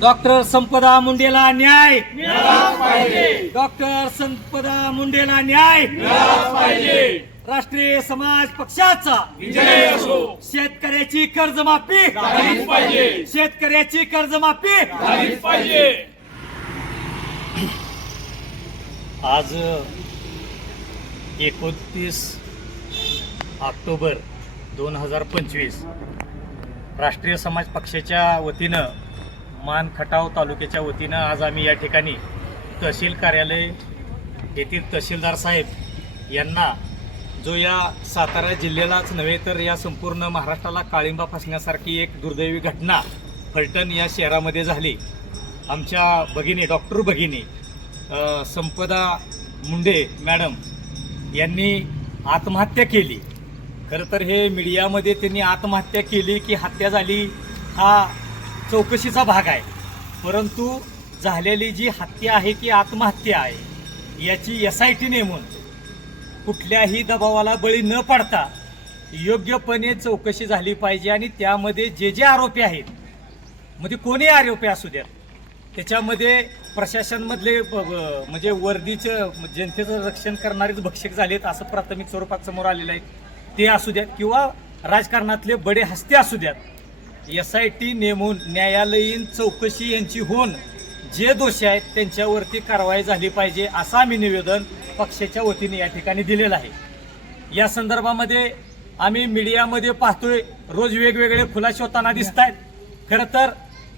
Doctor संपदा मुंडेला न्याय. Doctor संपदा मुंडेला न्याय. राष्ट्रीय समाज पक्षाचा. शेतकऱ्याची कर्जमाफी. शेतकऱ्याची कर्जमाफी. आज एकोणतीस ऑक्टोबर दोन हजार पंचवीस राष्ट्रीय समाज पक्षाच्या वतीनं मान खटाव तालुक्याच्या वतीनं आज आम्ही या ठिकाणी तहसील कार्यालय येथील तहसीलदार साहेब यांना जो या सातारा जिल्ह्यालाच नव्हे तर या संपूर्ण महाराष्ट्राला काळिंबा फसण्यासारखी एक दुर्दैवी घटना फलटण या शहरामध्ये झाली. आमच्या भगिनी डॉक्टर भगिनी संपदा मुंडे मॅडम यांनी आत्महत्या केली. खरं तर हे मीडियामध्ये त्यांनी आत्महत्या केली की हत्या झाली हा चौकशीचा भाग आहे. परंतु झालेली जी हत्या आहे की आत्महत्या आहे. याची एस आय टी नेमून कुठल्याही दबावाला बळी न पडता योग्यपणे चौकशी झाली पाहिजे आणि त्यामध्ये जे जे आरोपी आहेत म्हणजे कोणी आरोपी असू द्यात त्याच्यामध्ये प्रशासनमधले ब- म्हणजे वर्दीचं जनतेचं रक्षण करणारेच भक्षक झालेत असं प्राथमिक स्वरूपात समोर आलेलं आहे. ते असू द्यात किंवा राजकारणातले बडे हस्ते असू द्यात एस आय टी नेमून न्यायालयीन चौकशी यांची होऊन जे दोषी आहेत त्यांच्यावरती कारवाई झाली पाहिजे असं आम्ही निवेदन पक्षाच्या वतीने या ठिकाणी दिलेलं आहे. या संदर्भामध्ये आम्ही मीडियामध्ये पाहतोय रोज वेगवेगळे खुलासे होताना दिसत आहेत खरं तर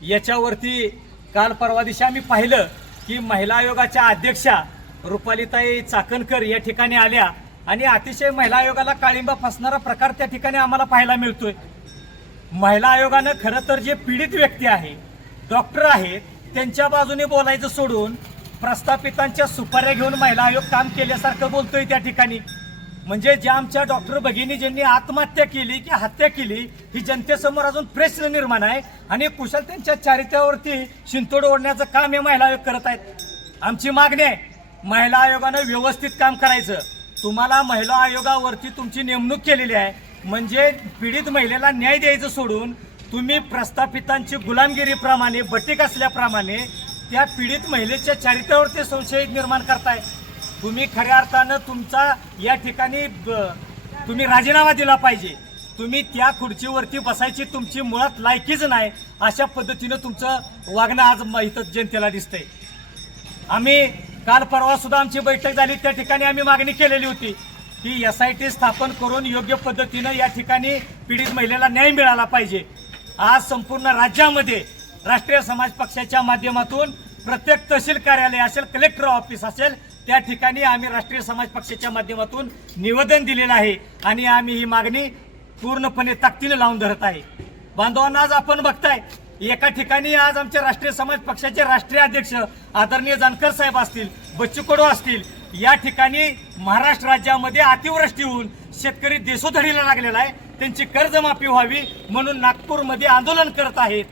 याच्यावरती काल परवा दिवशी आम्ही पाहिलं की महिला आयोगाच्या अध्यक्षा रुपालीताई चाकणकर या ठिकाणी आल्या आणि अतिशय महिला आयोगाला काळिंबा फसणारा प्रकार त्या ठिकाणी आम्हाला पाहायला मिळतोय. महिला आयोगानं खरं तर जे पीडित व्यक्ती आहे डॉक्टर आहेत त्यांच्या बाजूने बोलायचं सोडून प्रस्थापितांच्या सुपाऱ्या घेऊन महिला आयोग काम केल्यासारखं बोलतोय त्या ठिकाणी. म्हणजे ज्या आमच्या डॉक्टर भगिनी ज्यांनी आत्महत्या केली की हत्या केली ही जनतेसमोर अजून प्रश्न निर्माण आहे आणि कुशल त्यांच्या चारित्र्यावरती शिंतोड ओढण्याचं काम हे महिला आयोग करत आहेत. आमची मागणी आहे महिला आयोगानं व्यवस्थित काम करायचं. तुम्हाला महिला आयोगावरती तुमची नेमणूक केलेली आहे म्हणजे पीडित महिलेला न्याय द्यायचं सोडून तुम्ही प्रस्थापितांची गुलामगिरीप्रमाणे बटीक असल्याप्रमाणे त्या पीडित महिलेच्या चारित्र्यावर ते संशय निर्माण करताय. तुम्ही खऱ्या अर्थानं तुमचा या ठिकाणी ब- तुम्ही राजीनामा दिला पाहिजे. तुम्ही त्या खुर्चीवरती बसायची तुमची मुळात लायकीच नाही अशा पद्धतीनं तुमचं वागणं आज इथं जनतेला दिसतंय. आम्ही काल परवा सुद्धा आमची बैठक झाली त्या ठिकाणी आम्ही मागणी केलेली होती. ही एस आय टी स्थापन करून योग्य पद्धतीनं या ठिकाणी पीडित महिलेला न्याय मिळाला पाहिजे. आज संपूर्ण राज्यामध्ये राष्ट्रीय समाज पक्षाच्या माध्यमातून प्रत्येक तहसील कार्यालय असेल कलेक्टर ऑफिस असेल त्या ठिकाणी आम्ही राष्ट्रीय समाज पक्षाच्या माध्यमातून निवेदन दिलेलं आहे आणि आम्ही ही मागणी पूर्णपणे ताकदीने लावून धरत आहे. बांधवांना आज आपण बघताय एका ठिकाणी आज आमच्या राष्ट्रीय समाज पक्षाचे राष्ट्रीय अध्यक्ष आदरणीय जानकर साहेब असतील बच्चू कडू असतील या ठिकाणी महाराष्ट्र राज्यामध्ये अतिवृष्टी होऊन शेतकरी देशोधडीला लागलेला आहे. त्यांची कर्जमाफी व्हावी म्हणून नागपूरमध्ये आंदोलन करत आहेत.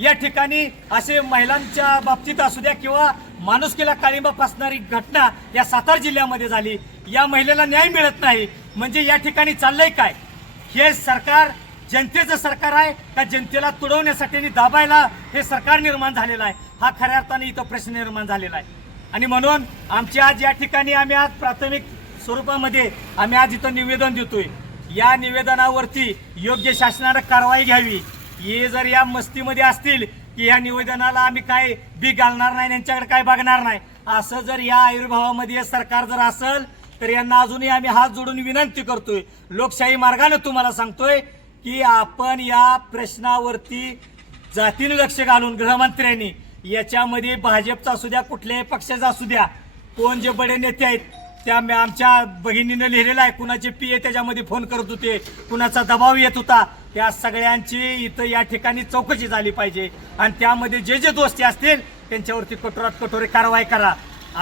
या ठिकाणी असे महिलांच्या बाबतीत असू द्या किंवा माणुसकीला काळिंबा फासणारी घटना या सातारा जिल्ह्यामध्ये झाली. या महिलेला न्याय मिळत नाही. म्हणजे या ठिकाणी चाललंय काय? हे सरकार जनतेचं सरकार आहे का जनतेला तुडवण्यासाठी आणि दाबायला हे सरकार निर्माण झालेलं आहे? हा खऱ्या अर्थाने इथं प्रश्न निर्माण झालेला आहे. आणि म्हणून आमच्या आज या ठिकाणी आम्ही आज प्राथमिक स्वरूपामध्ये आम्ही आज इथं निवेदन देतोय. या निवेदनावरती योग्य शासनानं कारवाई घ्यावी. हे जर या मस्तीमध्ये असतील की या निवेदनाला आम्ही काय बी घालणार नाही यांच्याकडे काय बघणार नाही असं जर या आयुर्भावामध्ये सरकार जर असेल तर यांना अजूनही आम्ही हात जोडून विनंती करतोय. लोकशाही मार्गाने तुम्हाला सांगतोय की आपण या प्रश्नावरती जातीने लक्ष घालून गृहमंत्र्यांनी याच्यामध्ये भाजपचा असू द्या कुठल्याही पक्षाचा असू द्या कोण जे बडे नेते आहेत त्या आमच्या बहिणीनं लिहिलेलं आहे कुणाचे पी ए त्याच्यामध्ये फोन करत होते कुणाचा दबाव येत होता त्या सगळ्यांची इथं या ठिकाणी चौकशी झाली पाहिजे. आणि त्यामध्ये जे जे दोस्ती असतील त्यांच्यावरती कठोरात कठोर कारवाई करा.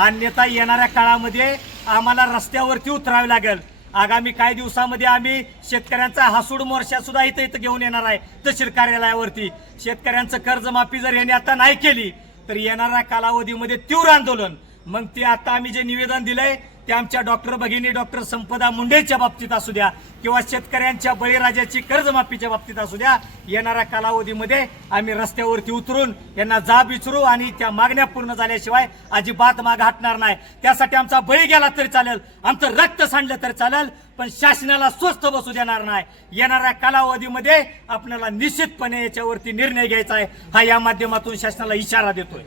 अन्यथा येणाऱ्या काळामध्ये आम्हाला रस्त्यावरती उतरावे लागेल. आगामी काही दिवसामध्ये आम्ही शेतकऱ्यांचा हासूड मोर्चा सुद्धा इथं इथं घेऊन येणार आहे तहसील कार्यालयावरती. शेतकऱ्यांचं कर्जमाफी जर यांनी आता नाही केली तर येणाऱ्या कालावधीमध्ये तीव्र आंदोलन. मग ते आता आम्ही जे निवेदन दिलंय ते आमच्या डॉक्टर भगिनी डॉक्टर संपदा मुंडेच्या बाबतीत असू द्या किंवा शेतकऱ्यांच्या बळीराजाची कर्जमाफीच्या बाबतीत असू द्या येणाऱ्या कालावधीमध्ये आम्ही रस्त्यावरती उतरून यांना जाब विचारू आणि त्या मागण्या पूर्ण झाल्याशिवाय अजिबात माग हटणार नाही. त्यासाठी आमचा बळी गेला तरी चालेल आमचं रक्त सांडलं तरी चालेल पण शासनाला स्वस्त बसू देणार नाही. येणाऱ्या कालावधीमध्ये आपल्याला निश्चितपणे याच्यावरती निर्णय घ्यायचा आहे. हा या माध्यमातून शासनाला इशारा देतोय.